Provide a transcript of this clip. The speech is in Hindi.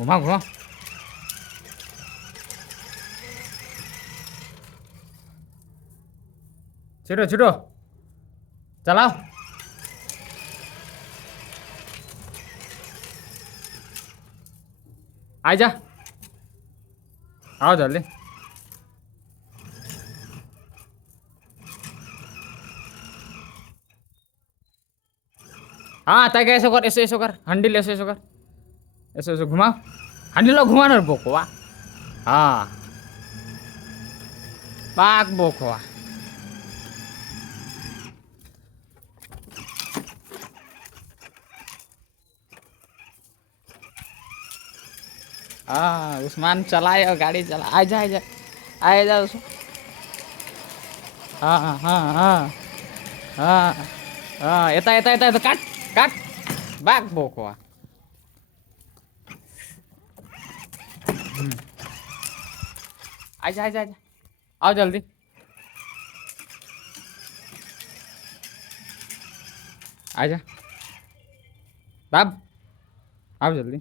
घुमा घुमा। छिटो छिटो चलाओ। आइजा, आओ जल्दी। हाँ तय ऐसे कर, ऐसे कर, हंडिल ऐसे कर, ऐसे घुमाओ। हंडिल घुमाना बोकवा। हाँ पाक बोकवा। हाँ उस्मान चलाए और गाड़ी चला। आ जा आ जा उस। हाँ हाँ हाँ हाँ हाँ येता काट काट बाग बोकवा। आ जा आओ जल्दी। आ जा बाब, आओ जल्दी।